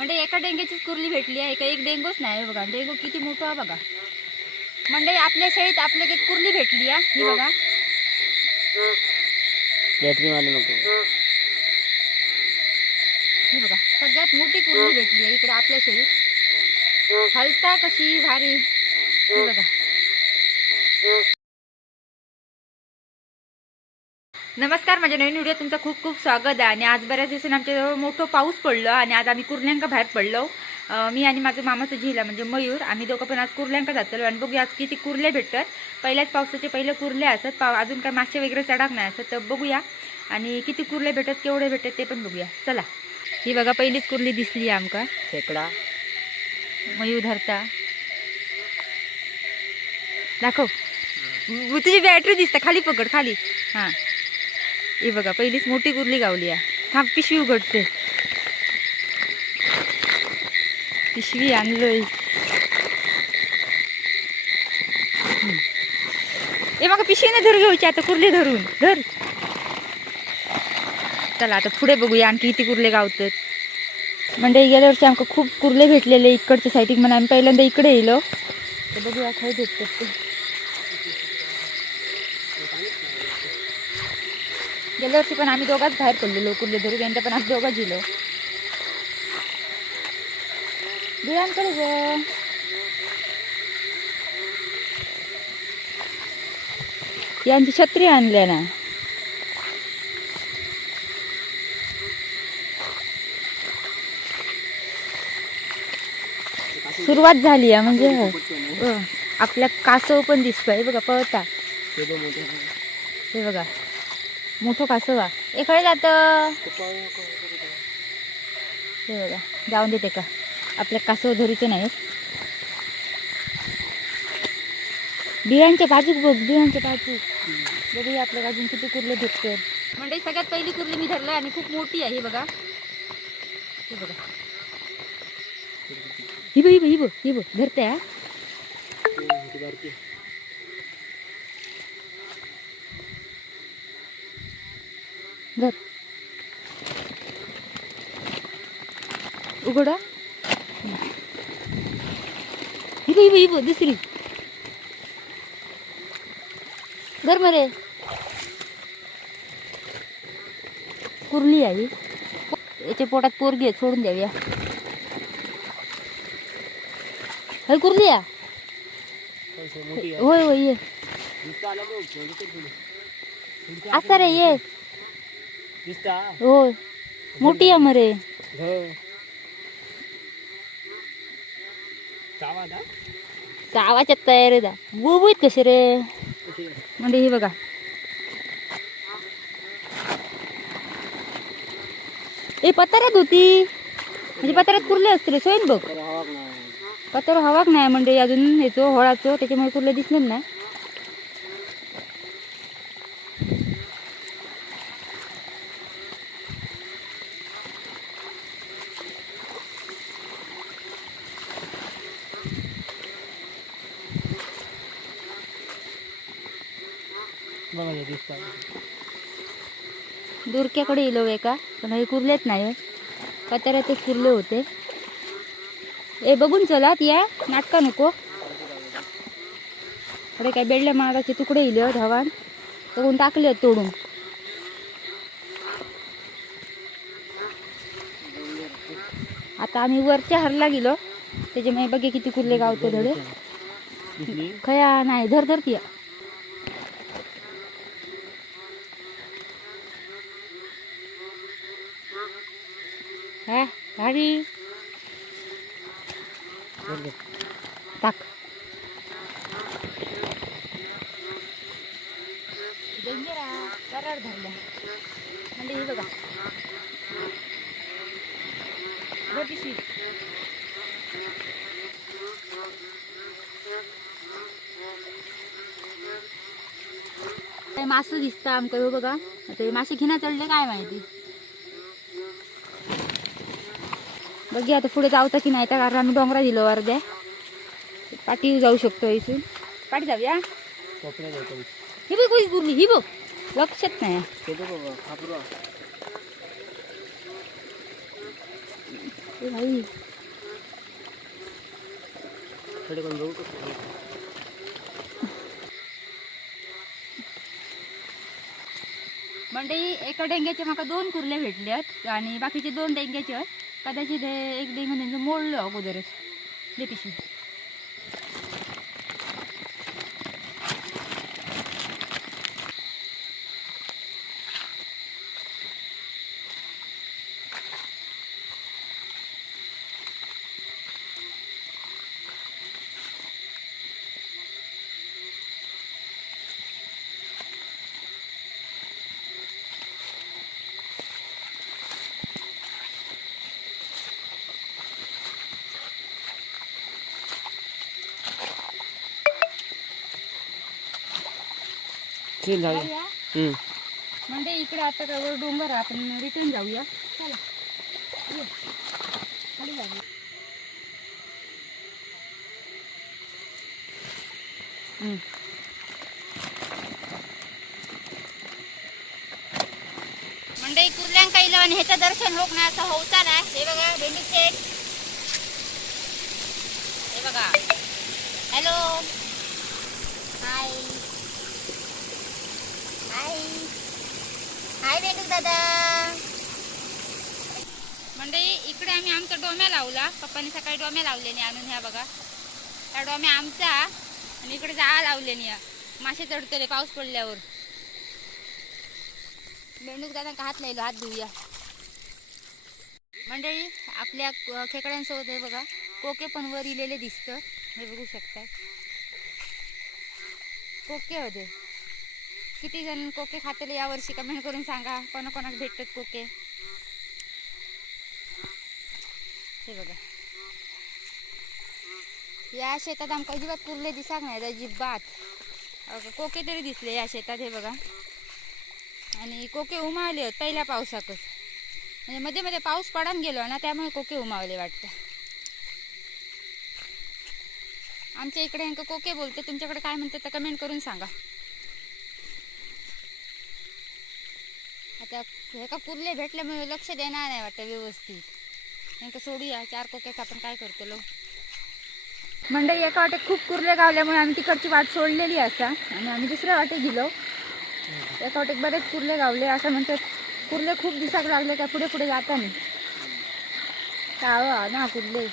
म्हणजे एका डेंग्याचीच कुर्ली भेटली आहे, एक डेंगूच नाही बघा. डेंगू किती मोठा आहे बघा. म्हणजे आपल्या शेळीत आपल्याला एक कुर्ली भेटली आहे, ही बघा. बॅटरी मारली नको. ही बघा सगळ्यात मोठी कुर्ली भेटली आहे इकडे आपल्या शेळीत. हलता कशी भारी, ही बघा. नमस्कार, माझ्या नवीन व्हिडिओ तुमचं खूप खूप स्वागत आहे. आणि आज बऱ्याच दिवसांनी आमच्याजवळ मोठं पाऊस पडलं आणि आज आम्ही कुर्ल्यांका बाहेर पडलो. मी आणि माझं मामाचं झिला म्हणजे मयूर, आम्ही दोघं पण आज कुर्ल्यांका जातलो आणि बघूया आज किती कुर्ले भेटतात. पहिल्याच पावसाचे पहिले कुर्ले असतात, अजून काय मासे वगैरे चढाक नाही असत, तर बघूया आणि किती कुर्ले भेटतात, केवढे भेटतात ते पण बघूया. चला, ही बघा पहिलीच कुर्ली दिसली आमका. खेकडा मयूर धरता दाखव, तुझी बॅटरी दिसता, खाली पकड खाली. हां, ही बघा पहिलीच मोठी कुर्ली गावली आहे. थांब, पिशवी उघडते. पिशवी आणलोय. ए मग पिशवीने धरू घ्यायची, आता कुर्ली धरून धर. चला आता पुढे बघूया आणखी किती कुर्ले गावतात. म्हणजे गेल्या वर्षी आमका खूप कुर्ले भेटलेले इकडच्या साईडीक, म्हणून आम्ही पहिल्यांदा इकडे येलो. तर बघूया काय भेटतात ते. गेल्या वर्षी पण आम्ही दोघाच बाहेर पडलेलो कुर्ले धरू, यंदा पण आम्ही दोघाच गेलो. बिळांकडे ग यांची छत्री आणल्या ना. सुरुवात झाली आहे म्हणजे आपल्या कासव पण दिसतोय बघा पळता. हे बघा मोठं कासव एकडे जात. हे बघा जाऊन देते का, आपल्या कासव धरीचे नाही. बियांच्या बाजूक बघ, बियांच्या बाजू बघूया आपल्या अजून किती कुर्ले भेटतात. म्हणजे सगळ्यात पहिली कुर्ली मी धरलाय आणि खूप मोठी आहे. हे बघा, हे बघा, ही बघ ही बघ ही बघ धरते. हा धर, उघडा. ही बघ दुसरी धर मरे. कुर्ली आहे याच्या पोटात पोरगी आहे, सोडून द्याव्या. हय कुर्ली या. होय होय ये असा रे ये. होय मोठी आहे मरे. चावाच्या तयारी दा बुबुत कसे रे. म्हणजे ही बघा ए पताऱ्यात होती, म्हणजे पताऱ्यात कुर्ले असते रे. सोयन बघ पतार हवाक नाही म्हणजे अजून याचो होळाचो, त्याच्यामुळे कुर्ले दिसणार नाही. दुरक्याकडे इलो का, पण हे कुर्लेच नाही, पताऱ्यातच कुर्ले होते. ए बघून चलात या नाटका नको. अरे काय बेडल्या मागाचे तुकडे इले धावान बघून टाकले तोडून. आता आम्ही वरच्या हरला गेलो, त्याच्यामुळे बघे किती कुर्ले गावतो धडे. खया नाही धर धर ती. हा भारी टाक. कराड धरल्या म्हणजे हे बघा पिशवी. काय मासे दिसता आमका. हो बघा आता हे मासे घेण्या चढले काय माहिती. बघूया आता पुढे जाऊता की नाही, तर कारण आम्ही डोंगरा दिलो अर्ध्या पाठी जाऊ शकतो. इथून पाठी जाऊया. ही बघ कोणी कुर्ली, ही बघ लक्षात नाही. ए भाई थोडे कोण बघू मंडई एका डेंग्याचे म्हाका 2 कुर्ले भेटल्यात आणि बाकीचे 2 डेंग्याचे आहेत. कदाचित हे एक डेंगू त्यांचं मोडलं अगोदरच. दे पिशवी. चल जाऊया. जाऊया. म्हणजे इकडे आता काय वर डोंगर आहे, आपण रिटर्न जाऊया. चला ये. खाली जाऊया. मंडई कुर्ल्यांका इलो आणि ह्याचं दर्शन होक नाही असं होता ना. हे बघा भेंडी शेट. हे बघा. हॅलो हाय हाय हाय बेंडूक दादा. मंडई इकडे आम्ही आमचा डोम्या लावला. पप्पाने सकाळी डोम्या लावलेली आणून. ह्या बघा त्या डोम्या आमचा आणि इकडे जाळा लावलेली. मासे चढतले पाऊस पडल्यावर. बेंडूक दादा हात लावलो. हात धुऊया. मंडळी आपल्या खेकड्यांसोबत हे बघा कोके पण वर इलेले दिसतं. हे बघू शकता कोके होते. किती जण कोके खातेले यावर्षी कमेंट करून सांगा. कोणाकोणाक भेटतात कोके. हे बघा या शेतात आमका अजिबात कुर्ले दिसाक नाही. अजिबात कोके तरी दिसले या शेतात. हे बघा आणि कोके उमावले होत पहिल्या पावसातच. म्हणजे मध्ये मध्ये पाऊस पडून गेलो ना त्यामुळे कोके उमावले वाटतं. आमच्या इकडे यांका कोके बोलते. तुमच्याकडे काय म्हणते तर कमेंट करून सांगा. आता हे का कुर्ले भेटल्यामुळे लक्ष देणार नाही वाटतं व्यवस्थित. यांका सोडूया. 4 कोक्याचं आपण काय करतो लो. मंडई एका वाटेत खूप कुर्ले गावल्यामुळे आम्ही तिकडची वाट सोडलेली असा आणि आम्ही दुसऱ्या वाटेत गेलो. एका वाटेत बरेच कुर्ले गावले. असं म्हणतात कुर्ले खूप दिसाक लागले का पुढे पुढे जाता नाही का ना कुर्ले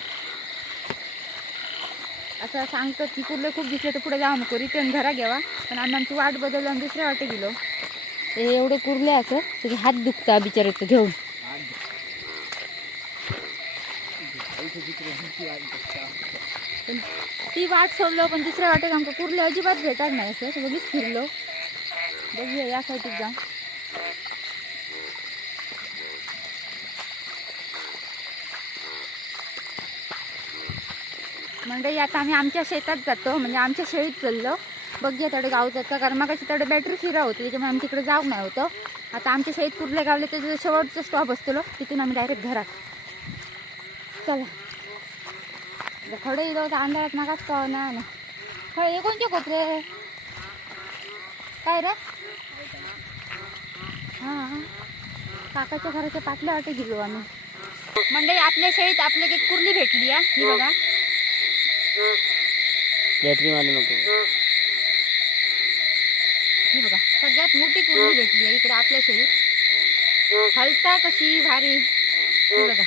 असं सांगतात की कुर्ले खूप दिसले तर पुढे जाऊ नको, रिटर्न घरा घ्यावा. पण आम्ही आमची वाट बदललो आणि दुसऱ्या वाटे गेलो. ते एवढे कुर्ले असं त्याचे हात दुखता बिचारायचं घेऊन. ती वाट सोडलो पण दुसऱ्या वाटेत आमका कुर्ले अजिबात भेटत नाही. असं बघीच फिरलो. बघूया या साईडीत जा. मंडळी आता आम्ही आमच्या शेतात जातो. म्हणजे आमच्या शेळीत चाललो. बघूया तेवढे गावतात का. कारण मग तेवढे बॅटरी फिरा होती त्याच्यामुळे आम्ही तिकडे जाऊ नाही होतं. आता आमच्या शेळीत कुर्ले गावले तर शेवटचा स्टॉप असतो. तिथून आम्ही डायरेक्ट घरात. चला खडे इलो तर अंधारात नकाच का ना ना. खडे हे कोणते कोपरे काय रे. हां काकाच्या घराच्या पाटल्या वाटे गेलो आम्ही. मंडळी आपल्या शेळीत आपल्याला एक कुर्ली भेटली आहे. ही बघा बॅटरी मारू नको. ही बघा सगळ्यात मोठी कुर्ली भेटली आहे इकडे आपल्या शेळीत. हलता कशी भारी. ही बघा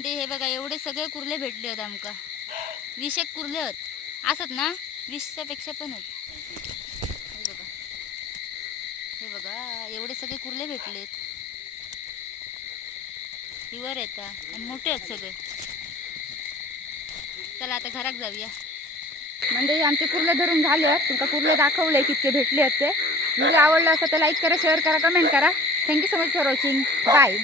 हे बघा एवढे सगळे कुर्ले भेटले आहेत आमका. 20 एक कुर्ले आहेत असत ना. 20च्या पेक्षा पण आहेत. हे बघा हे बघा एवढे सगळे कुर्ले भेटलेत. ही वर येतात आणि मोठे आहेत सगळे. चला आता घरात जाऊया. म्हणजे आमचे कुर्ले धरून झाले आहेत. तुमका कुर्ले दाखवले कितके भेटले आहेत ते. व्हिडिओ आवडला असेल तर लाईक करा, शेअर करा, कमेंट करा. Thank you so much for watching. Bye.